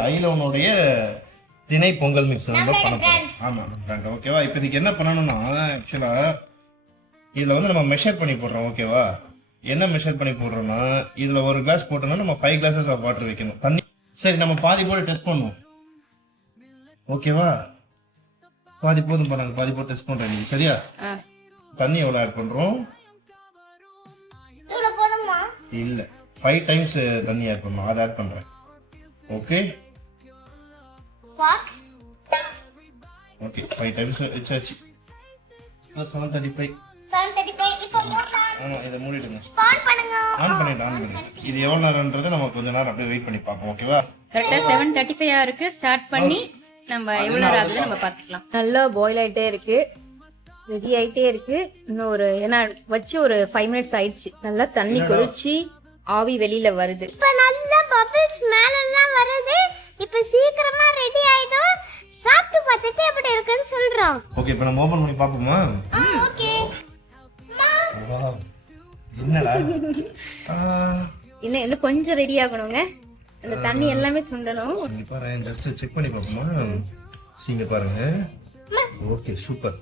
ஐலோனுடைய திணை பொங்கல் மிக்ஸ் தான் பண்ண போறோம். ஆமா பிராண்ட். ஓகேவா? இப்போ இதுக்கு என்ன பண்ணணும்னா ஆக்சுவலா இதுல வந்து நம்ம மெஷர் பண்ணி போடுறோம். ஓகேவா? என்ன மெஷர் பண்ணி போடுறோம்னா இதுல ஒரு கிளாஸ் போட்டோம்னா நம்ம 5 glasses ஆஃப் வாட்டர் வைக்கணும் தண்ணி. சரி, நம்ம பாதி போட்டு டெஸ்ட் பண்ணுவோம். ஓகேவா? பாதி போதும் பண்ணாங்க, பாதி போட்டு டெஸ்ட் பண்றேன் நீங்க. சரியா? தண்ணி எவ்வளவு ஆட் பண்றோம்? இல்ல 5 times தண்ணி ஆட் பண்ணணும். அதை ஆட் பண்றேன். ஓகே ஓகே 5 times வச்சாச்சு. 735. ஆமா, இதை மூடிடுங்க. ஆன் பண்ணிட்டு இது எவ்வளவு நேரம்ன்றது நம்ம கொஞ்ச நேரம் அப்படியே வெயிட் பண்ணி பார்ப்போம். ஓகேவா? கரெக்டா 7:35 இருக்கு. ஸ்டார்ட் பண்ணி நம்ம எவ்வளவு நேரம் ஆகுது நம்ம பாத்துக்கலாம். நல்லா பாயில் ஆயிட்டே இருக்கு, ரெடி ஆயிட்டே இருக்கு. இன்னும் ஒரு ஏன்னா வச்சு ஒரு 5 minutes ஆயிடுச்சு. நல்லா தண்ணி கொதிச்சு ஆவி வெளியில வருது. இப்ப நல்ல பபிள்ஸ் மேல எல்லாம் வருது. இப்ப சீக்கிரமா ரெடி ஆயிடும். சாப்பிட்டு பார்த்துட்டு எப்படி இருக்குன்னு சொல்றோம். ஓகே, இப்போ நம்ம ஓபன் பண்ணி பாப்போமா? ஓகே. வாவ், என்னடா? இன்னும் கொஞ்சம் ரெடி ஆகணுங்க. அந்த தண்ணி எல்லாமே சுண்டணும். இங்க பாருங்க, ஜஸ்ட் செக் பண்ணி பாப்போமா? சீங்க பாருங்க. Okay, super.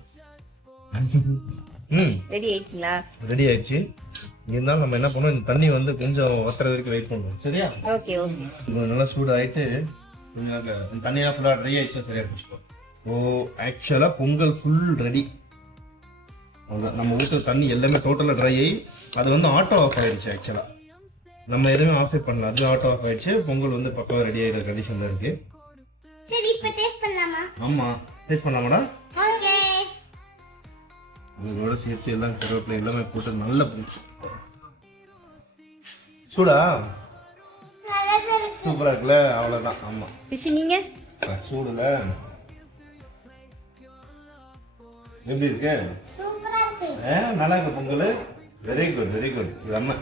ரெடி ஆயிடுச்சுங்களா? ரெடி ஆயிடுச்சு. இருந்தாலும் நம்ம என்ன பண்ணுவோம், இந்த தண்ணி வந்து கொஞ்சம் வத்துற வரைக்கும் வெயிட் பண்ணுவோம். சரியா? Okay okay. நல்லா சூடு ஆயிட்டு கொஞ்சம் தண்ணியெல்லாம் ஃபுல்லாக ரெடி ஆயிடுச்சு. சரியா பிடிச்சிக்கோ. ஓ, ஆக்சுவலாக பொங்கல் ஃபுல் ரெடி. நம்ம ஊற்றுற தண்ணி எல்லாமே டோட்டலாக ட்ரை ஆகி அது வந்து ஆட்டோ ஆஃப் ஆயிடுச்சு. ஆக்சுவலாக நம்ம எதுவுமே ஆஃபே பண்ணல, அது ஆட்டோ ஆஃப் ஆயிடுச்சு. பொங்கல் வந்து பக்கம் ரெடி ஆகிற கண்டிஷனில் இருக்கு. சரி, இப்போ டேஸ்ட் பண்ணலாமா? ஆமாம், டேஸ்ட் பண்ணலாமாடா? ஓகே. இதோட சேர்த்து எல்லாம் கருவேப்பிலை எல்லாமே போட்டு நல்ல சூடா சூப்பரா இருக்குல்ல? அவ்வளவுதான். ஆமா, ரிஷி நீங்க சூடுல எப்படி இருக்கு? சூப்பரா இருக்கு. நல்லா இருக்கு Pongal. Very good very good. இது அம்மா